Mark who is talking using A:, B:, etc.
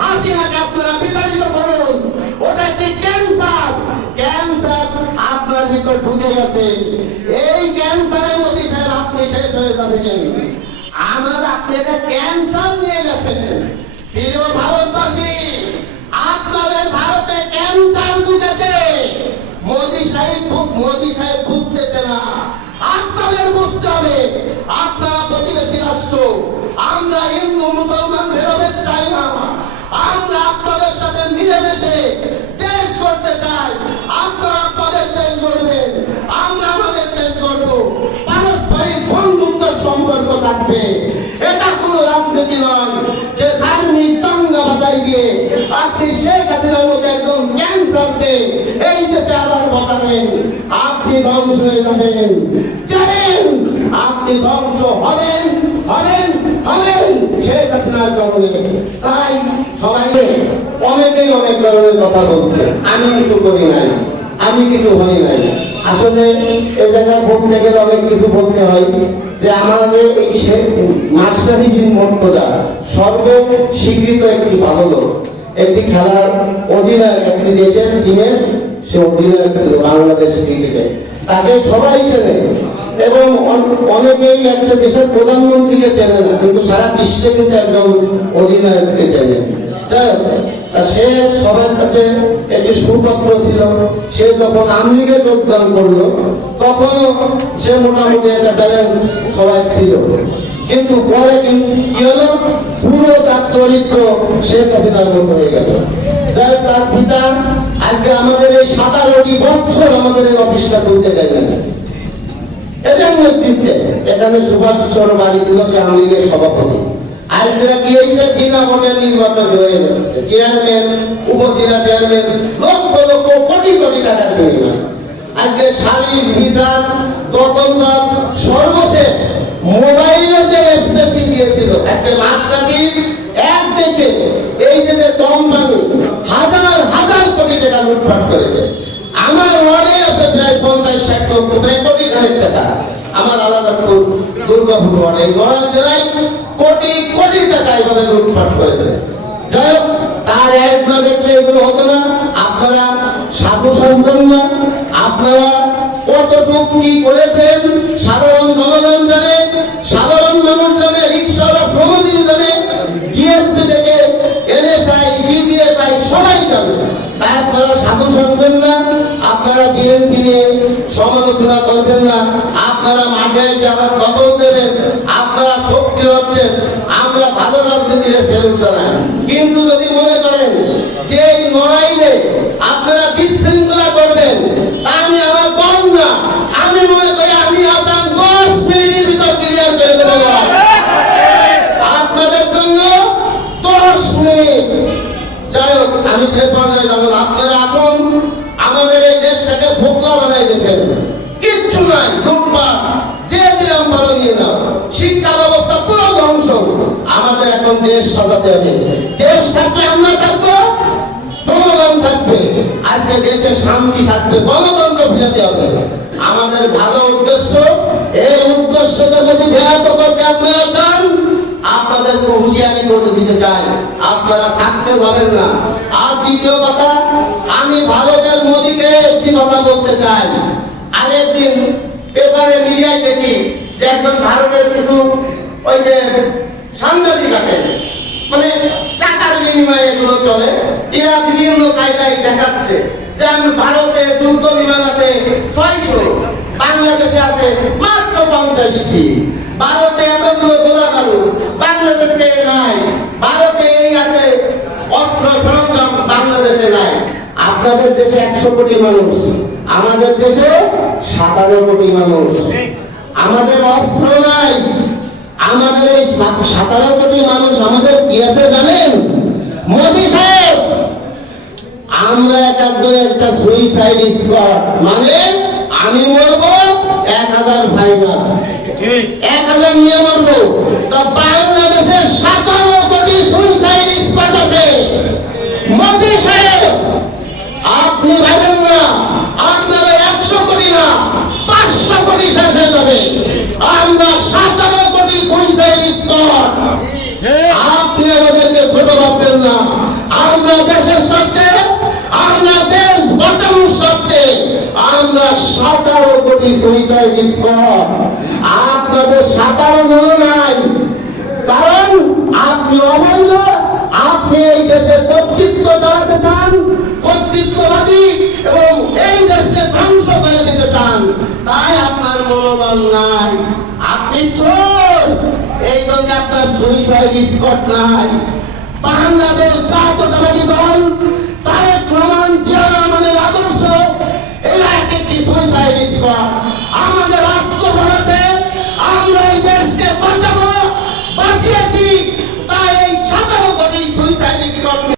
A: হাসিনাকে আপনারা বিতাড়িত করুন ওটা ক্যান্সার ক্যান্সার আপনার ভিতর ঢুকে গেছে এই মধ্যে সাহেব আপনি শেষ হয়ে যাবেন আমার ক্যান্সার নিয়ে গেছেন প্রিয় ভারতবাসী আপনাদের ভারতে ক্যান্সার ঢুকেছে মোদি সাহেব মোদি সাহেব বুঝতেছে না আপনাদের বুঝতে হবে, আপনারা প্রতিবেশী রাষ্ট্র, আমরা হিন্দু, মুসলমান থাকবে। এটা কোনো রাজনীতি নয়, যে ধার্মিক দাঙ্গা বাজাই দিয়ে আপনি শেখ হাসিনার মতো একজন ক্যান্সারকে এই দেশে আবার বসাবেন। আপনি ধ্বংস হয়ে যাবেন। জানেন, আপনি ধ্বংস হবেন হবেন হবেন শেখ হাসিনার কারণে তাই সবাই অনেকেই অনেক ধরনের কথা বলছে। আমি কিছু করি নাই, আমি কিছু হই নাই। আসলে এই জায়গায় বলতে গেলে অনেক কিছু বলতে হয় যে আমাদের এই মাস্টারি বিন মর্তদা সর্ব স্বীকৃত একটি ভালো একটি খেলার অধিনায়ক একটি দেশের টিমের সে অধিনায়ক ছিল বাংলাদেশ ক্রিকেটে। তাকে সবাই চেনে এবং অনেকেই একটা দেশের প্রধানমন্ত্রীকে চেনে না, কিন্তু সারা বিশ্বে কিন্তু একজন অধিনায়ককে চেনে। যাই সে সবার কাছে একটি সুপত্র ছিল। সে যখন আমলিগে যোগদান করল, তখন সে মোটামুটি একটা ব্যালেন্স সবাই ছিল। কিন্তু পরে কি- হলো? পুরো তার চরিত্র মতো হয়ে গেল। যাই তার পিতা আজকে আমাদের এই সাতারোটি বছর আমাদের এই অফিসটা খুলতে দেবেন এদের নেতৃত্বে এখানে সুভাষ চন্দ্র বাড়ি ছিল, সে আওয়ামী সভাপতি। আজকেরা কি বিনা ভোটে নির্বাচন হয়ে গেছে চেয়ারম্যান উপজেলা চেয়ারম্যান লক্ষ লক্ষ কোটি কোটি টাকার বিনিময় আজকে সালিশ বিচার তদন্তর সর্বশেষ মোবাইলে যে এসপেসি দিয়েছিল, আজকে মাসরাকি এক দেখে এই যে কোম্পানি হাজার হাজার কোটি টাকা লুটপাট করেছে। আমার ওয়ার্ডে আছে প্রায় পঞ্চাশ, ষাট কোটি টাকা। আমার আলাদাপুর দুর্গাপুর ওয়ার্ডে এই জেলায় কোটি কোটি টাকা এইভাবে লুটপাট করেছে। যাই হোক, তার না দেখলে এগুলো হতো না। আপনারা সাধু সন্তান না। আপনারা কতটুক কি করেছেন? সাধারণ জনগণ জানে, সাধারণ মানুষ জানে, রিক্সাওয়ালা শ্রমজীবী জানে জিএসপি থেকে এনএসআই বিডিএফআই সবাই জানে। তাই আপনারা সাধু সাজবেন না। আপনারা বিএনপি নিয়ে সমালোচনা করবেন না। আপনারা মাঠে এসে আবার দখল দেবেন, আপনারা শক্তি হচ্ছেন, আমরা ভালো রাজনীতির সেলুট জানাই কিন্তু যদি মনে করেন যে এই লড়াইলে আপনারা বিশৃঙ্খলা করবেন, তা আমি আমার কম না। আমি মনে করি আমি আপনার দশ মিনিটের ভিতর ক্লিয়ার করে দেবো আপনাদের জন্য দশ মিনিট। যাই হোক, আমি সে পর্যায়ে যাব আপনারা আসুন, আমাদের এই দেশটাকে ভোকলা বানাই দিয়েছেন কিচ্ছু নাই লুটপাট যে দিলাম ভালো নিয়ে নাও শিক্ষা ব্যবস্থা পুরো ধ্বংস আমাদের এখন দেশ সাজাতে হবে। দেশ থাকলে আমরা থাকব, জনগণ থাকবে। আজকে দেশে শান্তি থাকবে, গণতন্ত্র ফিরাতে হবে। আমাদের ভালো উদ্দেশ্য, এই উদ্দেশ্যকে যদি ব্যাহত করতে আপনারা চান, আপনাদেরকে হুঁশিয়ারি করে দিতে চাই। আপনারা সাকসেস হবেন না। আর দ্বিতীয় কথা, আমি ভারতের মোদীকে একটি কথা বলতে চাই। আরেকদিন পেপারে মিডিয়ায় দেখি যে একজন ভারতের কিছু ওই যে সাংবাদিক আছে। মানে টাকার বিনিময়ে এগুলো চলে। এরা বিভিন্ন কায়দায় দেখাচ্ছে যে আমি ভারতে যুদ্ধ বিমান আছে ছয়শো, বাংলাদেশে আছে মাত্র পঞ্চাশটি। ভারতে এতগুলো গোলা কালু বাংলাদেশে নাই। ভারতে এই আছে অস্ত্র সরঞ্জাম, বাংলাদেশে নাই। আপনাদের দেশে একশো কোটি মানুষ, আমাদের দেশে সাতারো কোটি মানুষ। আমাদের অস্ত্র নাই। আমাদের এই সাতারো কোটি মানুষ আমাদের কি আছে জানেন? মোদী সাহেব, আমরা এক একজন একটা সুইসাইড স্পট মানে আমি মরবো, এক হাজার ফাইনাল এক হাজার নিয়ে মরবো। তা বাংলাদেশের সাতারো কোটি সুইসাইড স্পট আছে। মোদী সাহেব, আপনি ভাবেন না আপনারা একশো কোটি না পাঁচশো কোটি শেষ হয়ে যাবে আমরা সাতান্ন কোটি সুইসাইড স্পট আপনি আমাদেরকে ছোট ভাববেন না আমরা দেশের স্বার্থে আমরা দেশ বাঁচানোর স্বার্থে আমরা সাতারো কোটি সুইসাইড স্পট আপনাদের সাতারো জন নাই। কারণ আপনি অবৈধ, আপনি এই দেশের কর্তৃত্ব চালাতে চান, কর্তৃত্ববাদী, এবং এই দেশকে ধ্বংস করে দিতে চান। তাই আপনার মনোবল নাই। আপনি চোর। এই জন্য আপনার সুইসাইড স্পট নাই। বাংলাদেশ জাতীয়তাবাদী দল, তারেক রহমান 说